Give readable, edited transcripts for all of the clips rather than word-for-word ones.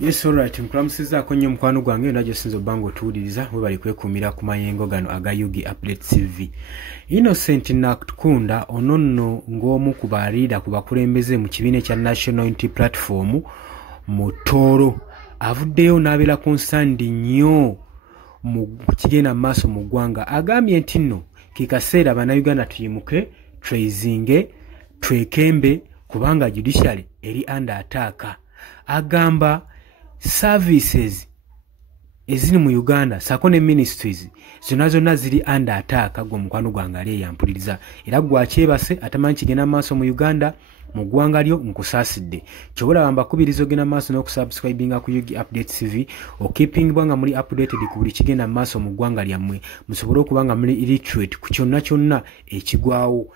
Yes, alright. Nkulamusizaako nnyo mukwano gwange najjo sinzo bango otuwuliriza bwe bali kwekumira ku mayengo gano aga Yugi Update TV. Innocent Nakunda ono nno ng'omu ku baliida ku bakulembeze mu kibiina ekya National Unity Platform mu Tooro avuddeyo n'abeera concerned nnyo mu kigenda maaso mu ggwanga. Agambye nti nno kikaseera bannayuganda tuyimuke twezinge twekembe kubanga judiciary eri under attack. Agamba services ezini mu Uganda sako ne ministries zonna ziri under attack gwe mukwano gwange ali yampuliriza era gwakyebase atamanyi kigenda maaso mu Uganda mu ggwanga lyo nkusaasidde kyobola bamba kubirizo gena maaso n'okusubscribinga ku Yugi Update TV keeping bwanga muri updated ku buli kigenda maaso mu ggwanga lyammwe musobole okubanga muri illiterate ku kyonna ekigwawo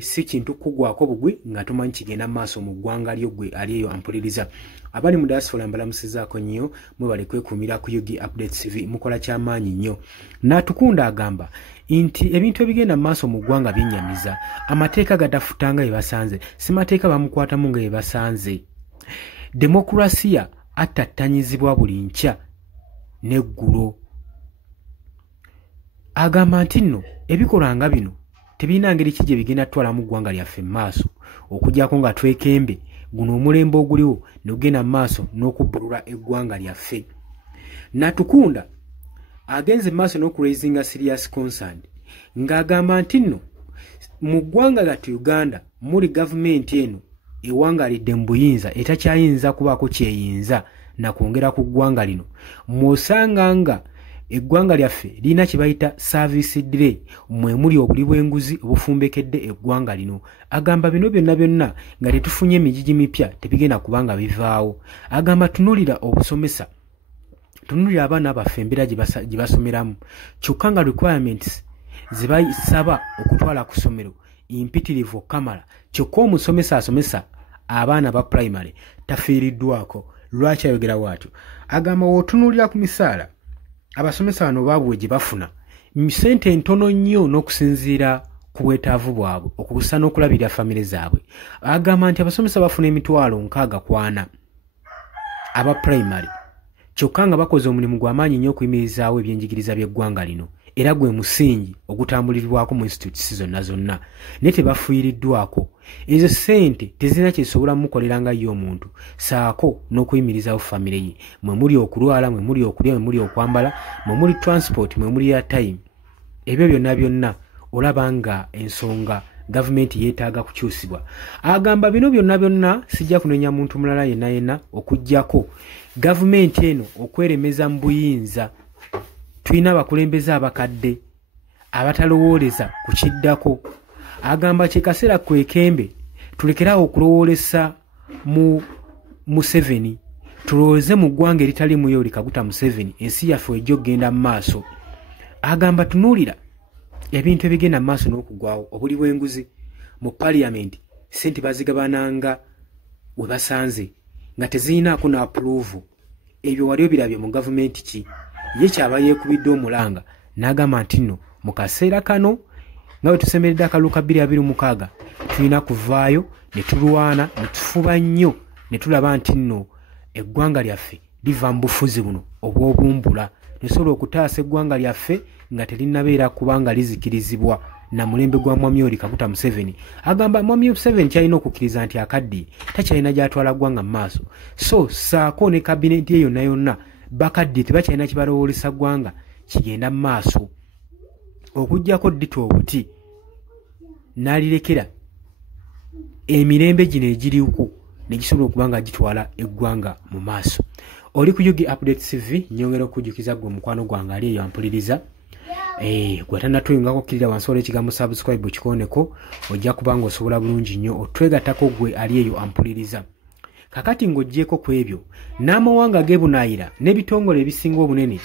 si kintu kugwako bugwi nga tumanyi kigenda maaso mu ggwanga lyo gwe aliyo ampuliriza abali mu diaspora mbalamusizaako nnyo mwe bali kwekumira ku Yugi Update TV mukola kyamaanyi nnyo. Natukunda agamba nti ebintu ebigenda maaso mu ggwanga binnyamiza amateeka gadafutanga bye basanze si mateeka bamukwatamu nga bye basanze. Demokrasiya attattanyizibwa buli nkya n'eggulo. Agamba nti nno ebikolwa nga bino tebirina ngeri ki gye bigenda twala mu ggwanga lyaffe maaso okugyako nga twekembe guno omulembe oguliwo n'ogenda maaso n'okubbulula eggwanga lyaffe. Natukunda agenze maaso n'okuraisinga serious concern ng'agamba nti nno mu ggwanga lyattu Uganda muli gavumenti eno ewangalidde mu buyinza etakyayinza kubaako kyeyinza na kwongera ku ggwanga lino mw'osanga nga eggwanga lyaffe lirina kye bayita service delay mwe muli obuli bw'enguzi obufumbekedde eggwanga lino. Agamba bino byonna nga tetufunye emijiji mipya tebigenda kubanga bivaawo. Agamba tunulira obusomesa tunulira abaana baffe embeera gye basomeramu kyokka nga requirements ze basaba okutwala ku ssomero impitirivu okamala kyokka omusomesa asomesa abaana ba primary tafiiriddwako. Lwaki ayogera bw'atyo? Agamba wootunulira ku misaala abasomesa bano baabwe gye bafuna sente ntono nnyo n'okusinziira ku bwetaavu bwabwe okubusa n'okulabirira famire zaabwe. Agamba nti abasomesa bafuna emitwalo 60 aba primary kyokka nga bakoze omulimu gw'amaanyi nnyo okuyimirizaawo ebyenjigiriza by'eggwanga lino era gwe musingi ogutambulirwako mu institutes zonna naye tebafuiriddwako. Ezo sente tezirina kyezisobola mukolera nga ye omuntu saako n'okuyimirizaawo famire ye mwe muli okulwala mwe muli okulya mwe muli okwambala mwe muli transport mwe muli airtime. Ebyo byonna olaba nga ensonga gavumenti yeetaaga kukyusibwa. Agamba bino byonna sijja kunenya muntu mulala yenna okuggyako gavumenti eno okweremeza mu buyinza. Tulina abakulembeze abakadde abatalowooleza ku kiddako. Agamba kyekaseera kwekembe tulekerawo okulowoolesa mu Museveni tulowooze mu ggwanga eritali muyo likaguta Museveni ensi yaffe ejja okgenda mu maaso. Agamba tunuulira ebintu ebigenda mu maaso n'okugwawo obuli bw'enguzi mu parliament sente bazigabananga we basanze nga tezirinaako n'approve. Ebyo wali obirabye mu gavumenti ki? Ye kyaba yeekubidde omulanga n'agamba nti nno mu kaseera kano nga bwe tusemeredde akalulu ka 2026 tulina kuvaayo ne tulwana ne tufuba nnyo ne tulaba nti nno eggwanga lyaffe liva mu bufuzi buno obw'obumbula tusobola okutaasa eggwanga lyaffe nga terinabeera kubanga lizikirizibwa na mulembe gwa Mwami Yoweri Kaguta Museveni. Agamba Mwami Museveni kyalina okukkiriza nti akadde takyalina gy'atwala ggwanga mu maaso so saako ne kabineti ye yonna bakadde tebakyalina kibalowoolesa ggwanga kigenda mu maaso okuggyako ddito obuti n'alirekera emirembe gino egiriuko ne gisobola okubanga gitwala eggwanga mu maaso. Oli ku Yugi Update TV nyongera okujjukiza gwe mukwano gwange ali yampuliriza gwe tannatuyungako okkirira wansi waliwo ekigambo subscribe kikoneko ojja kubanga osobola bulungi nnyo otwegattako gwe ali eyo ampuliriza. Kakati ng'oggyeko ku ebyo n'amawanga g'ebunaayira n'ebitongole ebisinga obunene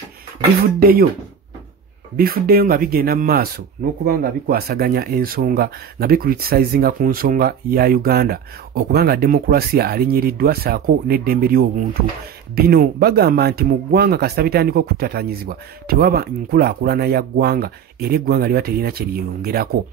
bifuddeyo nga bigenda mu maaso n'okuba nga bikwasaganya ensonga nga bikritisayizinga ku nsonga ya Uganda okubanga demokrasiya alinyiriddwa saako n'eddembe ly'obuntu. Bino bagamba nti mu ggwanga kasita bitandika okutatanyizibwa tewaba nkulaakulana ya ggwanga era eggwanga liba terina kye lyeyongerako.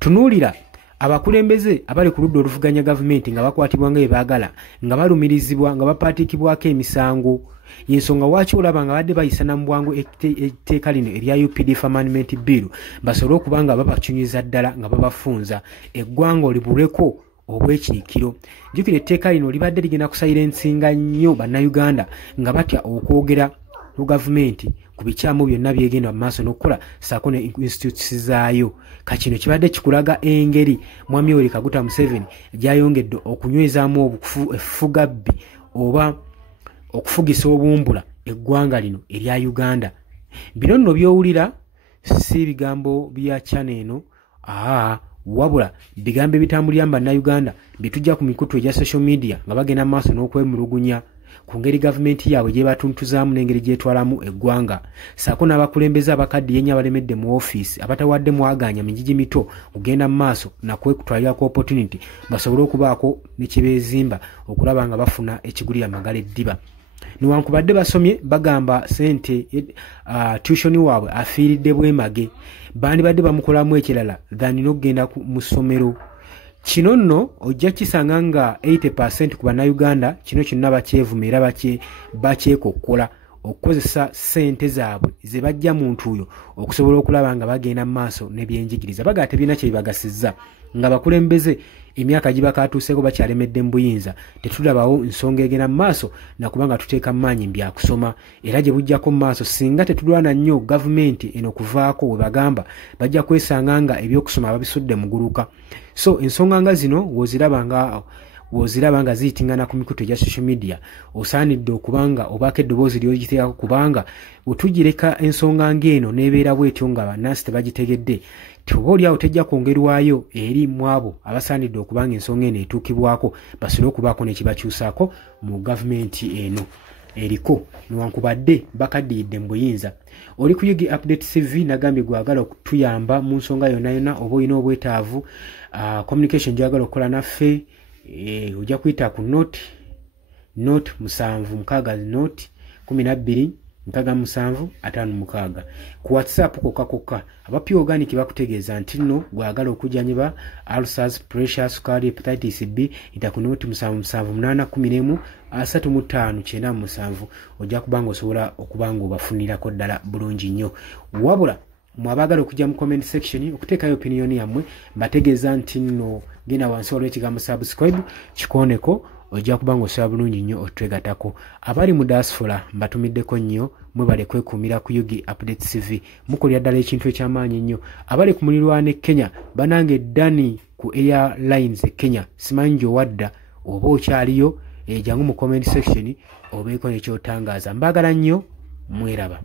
Tunuulira abakulembeze abali ku ludda oluvuganya gavumenti nga bakwatibwa nga bebaagala nga balumirizibwa nga bapaatikibwako emisango yensonga lwaki olaba nga badde bayisana mu bwangu etteeka lino erya UPDF Amendment Bill basobole okuba nga babakyunyiza ddala nga babafunza eggwanga olibulweko obwekiikiro. Jjukira etteeka lino libadde ligenda kusayira ensinga nnyo bannayuganda nga batya okwogera ku gavumenti ku bikyamu byonna byegenda mu maaso n'okukola saako ne institutes zaayo. Kakino kibadde kikulaga engeri Mwami Yoweri Kaguta Museveni gyayongedde okunywezaamu effugabbi oba okufugisa obumbula eggwanga lino erya Uganda. Bino nno byowulira si bigambo bya channel eno, wabula bigambo ebitambulira bannayuganda bitujja ku mikutu egya social media nga bagenda maaso n'okwemulugunya ku ngeri gavumenti yaabwe gye batuntuzaamu n'engeri gyetwalamu eggwanga saako n'abakulembeze abakaddiye ennyo abalemedde mu ofiisi abatawadde mwaganya migigi mito kugenda mu maaso nakwekutwalira ku opportunity basobole okubaako ne kye beezimba okulaba nga bafuna ekigulira magala eddiba. Newankubadde basomye bagamba sente tuition waabwe afiiridde bwemage bandibadde bamukolamu ekirala than n'okugenda mu ssomero. Kino nno ojja kisanga nga 80% ku bannayuganda kino kyonna bakyevuma era bakyekokkola okukozesa sente zaabwe ze bajja muntu oyo okusobola okulaba nga bagenda mu maaso n'ebyenjigiriza bagaa tebirina kye bibagasizza nga bakulembeze emyaka gibakatuuseeko bakyalemedde mu buyinza tetulabawo nsonga egenda mu maaso nakubanga tuteeka mu maanyi byakusoma era gye bujjako mu maaso singa tetulwana nnyo gavumenti eno kuvaako we bagamba bajja kwesanga nga ebyokusoma babisudde mu guluka. So ensonga nga zino woziraba nga ziyitingana ku mikutu egya social media osaanidde okubanga obaako eddoboozi ly'ogiteekako kubanga bwetugireka ensonga ng'eno n'ebeera bwetyo nga bannansi tebagitegedde tuba oliawo tejja kwongerwayo eri mu abo abasaanidde okubanga ensonga eno etuukibwako basobole okubaako nekibakyusaako mu gavumenti eno eriko newankubadde bakaddiyidde mu buyinza. Oli ku Yugi Update TV nagambye gwagala okutuyamba mu nsonga yonna yonna oba olina obwetaavu communication gyagala okukola naffe ojja kuyita ku note 7 ku WhatsApp kokka abapya organic bakutegeeza nti nno gwagala okujanyiba ulcers, pressure, sukali, hepatitis B ita ku note 77813597 ojja kubanga osobola okubanga obafunirako ddala bulungi nnyo. Wabula mwabagala okujja mu comment section okuteekayo opinion yammwe mbategeeza nti nno genda wansi waliwo ekigambo subscribe kikoneko ojja kubanga osobola bulungi nnyo otwegatako. Abali mu diaspora mbatumiddeko nnyo mwebale kwekuumira ku Yugi Update TV mukolera ddala ekintu ekyamaanyi nnyo. Abali ku mulirwana Kenya banange Dani ku Airlines Kenya simanyi gyowadda oba okyaliyo jangu mu comment section obeeko nekyotangaaza. Mbagala nnyo mweraba.